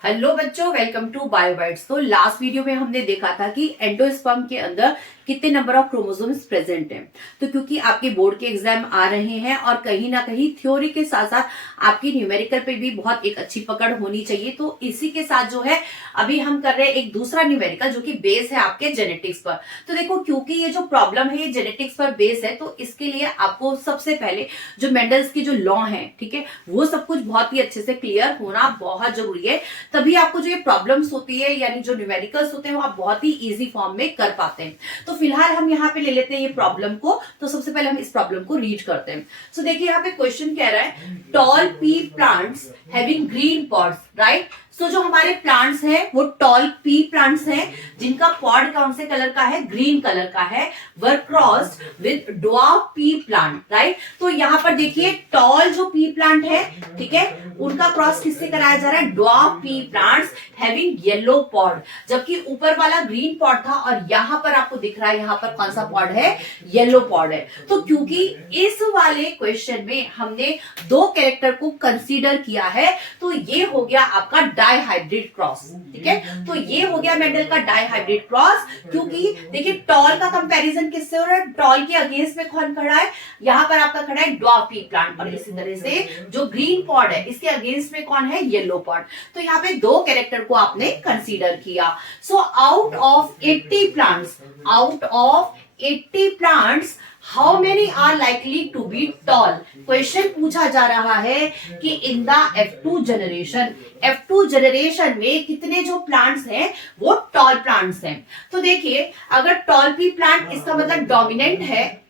Hello बच्चों, welcome to बायोबाइट्स। तो last video में हमने देखा था कि एंडोस्पर्म के अंदर कितने नंबर ऑफ क्रोमोसोम्स प्रेजेंट हैं। तो क्योंकि आपके बोर्ड के एग्जाम आ रहे हैं और कहीं ना कहीं थ्योरी के साथ साथ आपकी न्यूमेरिकल पे भी बहुत एक अच्छी पकड़ होनी चाहिए, तो इसी के साथ जो है अभी हम कर रहे हैं एक दूसरा न्यूमेरिकल जो कि बेस है आपके जेनेटिक्स पर। तो देखो, क्योंकि ये जो प्रॉब्लम है ये जेनेटिक्स पर बेस है, तो इसके लिए आपको सबसे पहले जो मेंडल्स की जो लॉ है, ठीक है, वो सब कुछ बहुत ही अच्छे से क्लियर होना बहुत जरूरी है। तभी आपको जो ये प्रॉब्लम्स होती है यानी जो न्यूमेरिकल्स होते हैं वो आप बहुत ही इजी फॉर्म में कर पाते हैं। तो फिलहाल हम यहाँ पे ले लेते हैं ये प्रॉब्लम को। तो सबसे पहले हम इस प्रॉब्लम को रीड करते हैं। सो देखिए, यहाँ पे क्वेश्चन कह रहा है tall pea plants having green pods, right. So जो हमारे प्लांट्स हैं वो टॉल पी प्लांट्स हैं जिनका पॉड कौन से कलर का है, ग्रीन कलर का है, were crossed with dwarf pea plant, right. तो यहाँ पर देखिए टॉल जो पी प्लांट है, ठीक है, उनका क्रॉस किससे कराया जा रहा है, dwarf P plants having yellow pod. जबकि ऊपर वाला ग्रीन पॉड था और यहाँ पर आपको दिख रहा है यहाँ पर कौन सा पॉड है, येलो पॉड है। तो क्योंकि इस वाले क्वेश्चन में हमने दो कैरेक्टर को कंसीडर किया है, तो ये हो गया आपका डाइहाइब्रिड क्रॉस, ठीक है। तो ये हो गया मेंडल का डाइहाइब्रिड क्रॉस। क्योंकि देखिए टॉल का कंपैरिजन किससे हो रहा है, टॉल के अगेंस्ट में कौन खड़ा है, यहाँ पर आपका खड़ा है ड्वार्फ पी प्लांट, और इसी तरह से जो ग्रीन पॉड है इसके अगेंस्ट में कौन है, येलो पॉड। तो यहाँ पे दो कैरेक्टर को आपने कंसीडर किया। So out of 80 plants, out of 80 plants how many are likely to be tall. Question पूछा जा रहा है कि in the F2 generation, F2 generation में कितने जो प्लांट्स हैं वो टॉल प्लांट्स हैं। तो देखिए, अगर टॉल पी प्लांट इसका मतलब डोमिनेंट है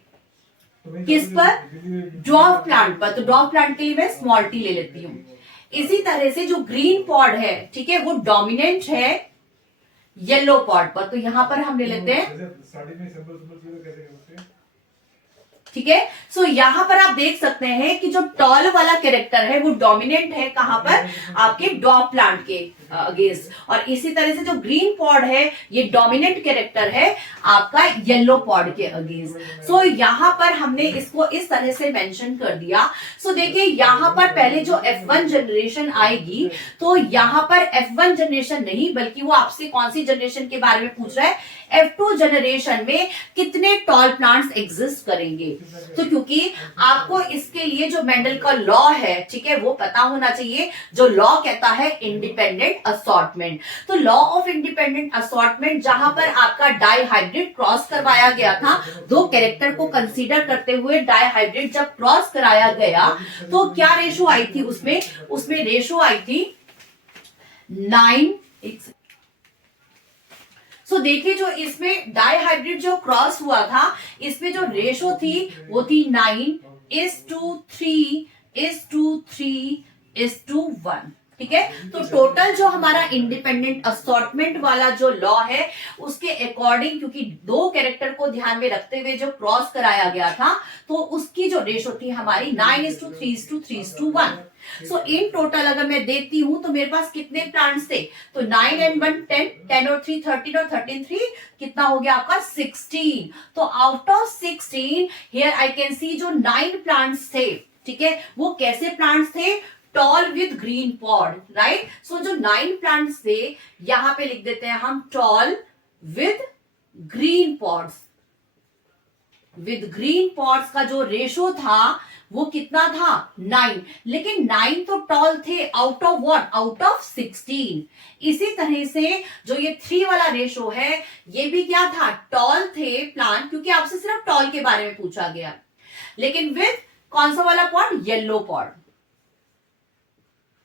किस पर, ड्वार्फ प्लांट पर, तो ड्वार्फ प्लांट के लिए मैं स्मॉल टी ले लेती हूं। इसी तरह से जो ग्रीन पॉड है, ठीक है, वो डोमिनेंट है येलो पॉड पर, तो यहां पर हम ले लेते हैं, ठीक है। सो यहां पर आप देख सकते हैं कि जो टॉल वाला कैरेक्टर है वो डोमिनेंट है कहां पर, आपके ड्वार्फ प्लांट के अगेंस्ट, और इसी तरह से जो ग्रीन पॉड है ये डोमिनेंट कैरेक्टर है आपका येलो पॉड के अगेंस्ट। सो यहां पर हमने इसको इस तरह से मेंशन कर दिया। सो देखिए, यहां पर पहले जो F1 जनरेशन आएगी, तो यहां पर F1 जनरेशन नहीं बल्कि वो आपसे कौन सी जनरेशन के बारे में पूछ रहा है, F2 जनरेशन में कितने टॉल प्लांट्स एग्जिस्ट करेंगे। तो क्योंकि आपको इसके लिए जो मेंडल का लॉ है, ठीक है, वो पता होना चाहिए। जो लॉ कहता है इंडिपेंडेंट असॉर्टमेंट, तो लॉ ऑफ इंडिपेंडेंट असॉर्टमेंट जहां पर आपका डाइहाइब्रिड क्रॉस करवाया गया था, दो कैरेक्टर को कंसीडर करते हुए डाइहाइब्रिड जब क्रॉस कराया गया तो क्या रेशो आई थी उसमें रेशो आई थी 9। सो देखिए, जो इसमें डाइहाइब्रिड जो क्रॉस हुआ था इसमें जो रेशो थी वो थी 9:3:3:1, ठीक है। तो टोटल जो हमारा इंडिपेंडेंट असॉर्टमेंट वाला जो लॉ है उसके अकॉर्डिंग, क्योंकि दो कैरेक्टर को ध्यान में रखते हुए जो क्रॉस कराया गया था, तो उसकी जो रेशो थी हमारी 9:3:3:1। सो इन टोटल अगर मैं देखती हूं तो मेरे पास कितने प्लांट्स थे, तो 9 and 1 10, 10 और 3 13 और 13 3 कितना हो गया आपका 16। तो out of 16 here I can see जो 9 प्लांट्स थे, ठीक है, वो कैसे प्लांट्स थे, tall with green pod, right. So जो 9 प्लांट्स थे यहां पे लिख देते हैं हम tall with green pods. With green pods का जो रेशो था वो कितना था 9, लेकिन 9 तो टॉल थे out of what, out of 16। इसी तरह से जो ये 3 वाला रेशो है ये भी क्या था, टॉल थे प्लांट, क्योंकि आपसे सिर्फ टॉल के बारे में पूछा गया, लेकिन विद कौन सा वाला पॉड, येलो पॉड।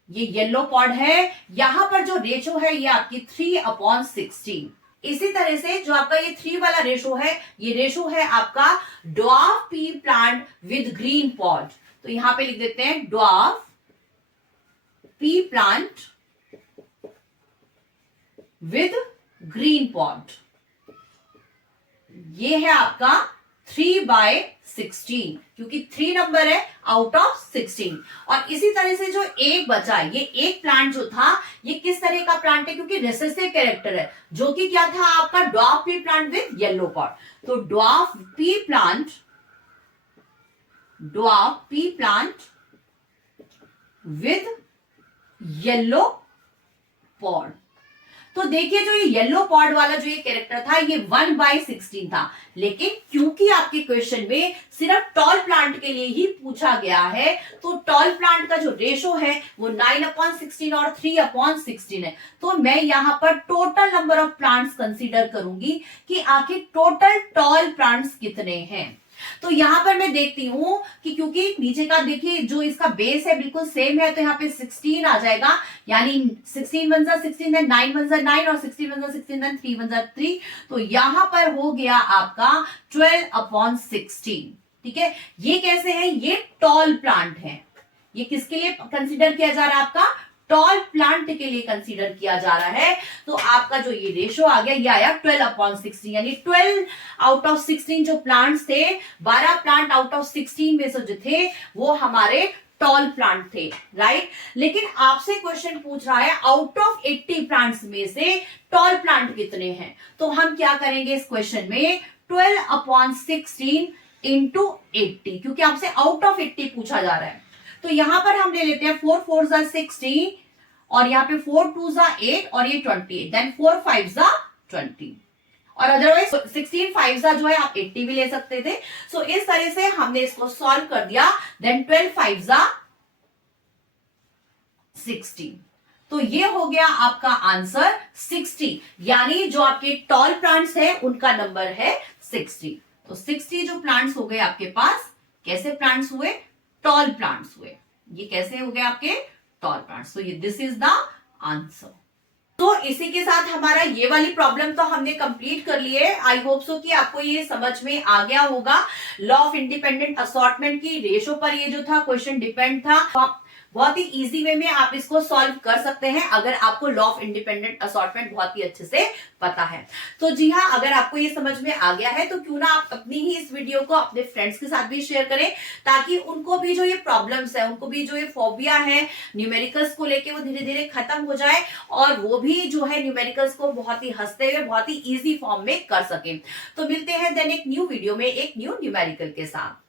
ये येलो पॉड है, यहां पर जो रेशो है ये आपकी 3/16। इसी तरह से जो आपका ये 3 वाला रेशो है, ये रेशो है आपका dwarf pea plant with green pod. तो यहां पे लिख देते हैं dwarf pea plant with green pod. ये है आपका 3/16, क्योंकि 3 नंबर है आउट ऑफ 16। और इसी तरह से जो एक बचा, ये एक प्लांट जो था ये किस तरह का प्लांट है, क्योंकि रिसेसिव कैरेक्टर है, जो कि क्या था आपका dwarf pea plant with yellow pod. तो dwarf pea plant with yellow pod. तो देखिए जो ये येलो पॉड वाला जो ये कैरेक्टर था ये 1/16 था, लेकिन क्योंकि आपके क्वेश्चन में सिर्फ टॉल प्लांट के लिए ही पूछा गया है, तो टॉल प्लांट का जो रेशो है वो 9/16 और 3/16 है। तो मैं यहां पर total number of plants consider करूंगी कि आखिर टोटल टॉल प्लांट्स कितने हैं। तो यहां पर मैं देखती हूं कि क्योंकि नीचे का देखिए जो इसका बेस है बिल्कुल सेम है, तो यहाँ पे 16 आ जाएगा, यानी 16 1 जा 16, देन 9 1 जा 9 और 16 1 जा 16, देन 3 1 जा 3। तो यहां पर हो गया आपका 12/16। ठीक है, ये कैसे है, ये टॉल प्लांट है। ये किसके लिए कंसिडर किया जा रहा है, आपका टॉल प्लांट के लिए कंसीडर किया जा रहा है। तो आपका जो ये रेशो आ गया, ये आया 12/16, यानी 12 आउट ऑफ 16 जो प्लांट्स थे, 12 प्लांट आउट ऑफ 16 में से जो थे वो हमारे टॉल प्लांट थे, राइट। लेकिन आपसे क्वेश्चन पूछ रहा है आउट ऑफ 80 प्लांट्स में से टॉल प्लांट कितने हैं। तो हम क्या करेंगे इस क्वेश्चन में, 12/16 इंटू 80, क्योंकि आपसे आउट ऑफ 80 पूछा जा रहा है। तो यहां पर हम ले लेते हैं 4 4 जा 16 और यहाँ पे 4 2 जा 8 और ये 28, देन 4 5 जा 20, और अदरवाइज 16 5 जा जो है आप 80 भी ले सकते थे। सो इस तरह से हमने इसको सॉल्व कर दिया, देन 12 5 जा 16। तो ये हो गया आपका आंसर 60, यानी जो आपके टॉल प्लांट्स है उनका नंबर है 60। तो 60 जो प्लांट्स हो गए आपके पास, कैसे प्लांट्स हुए, टॉल प्लांट्स हुए। ये कैसे हो गए आपके टॉल प्लांट्स। तो ये दिस इज द आंसर। तो इसी के साथ हमारा ये वाली प्रॉब्लम तो हमने कंप्लीट कर ली है। आई होप सो कि आपको ये समझ में आ गया होगा। लॉ ऑफ इंडिपेंडेंट असॉर्टमेंट की रेशो पर ये जो था क्वेश्चन डिपेंड था। तो आप बहुत ही इजी वे में आप इसको सॉल्व कर सकते हैं अगर आपको लॉ ऑफ इंडिपेंडेंट असॉर्टमेंट बहुत ही अच्छे से पता है। तो जी हाँ, अगर आपको ये समझ में आ गया है तो क्यों ना आप अपनी ही इस वीडियो को अपने फ्रेंड्स के साथ भी शेयर करें, ताकि उनको भी जो ये प्रॉब्लम्स है, उनको भी जो ये फोबिया है न्यूमेरिकल्स को लेके, वो धीरे धीरे खत्म हो जाए और वो भी जो है न्यूमेरिकल्स को बहुत ही हंसते हुए बहुत ही इजी फॉर्म में कर सके। तो मिलते हैं देन एक न्यू वीडियो में एक न्यू न्यूमेरिकल के साथ।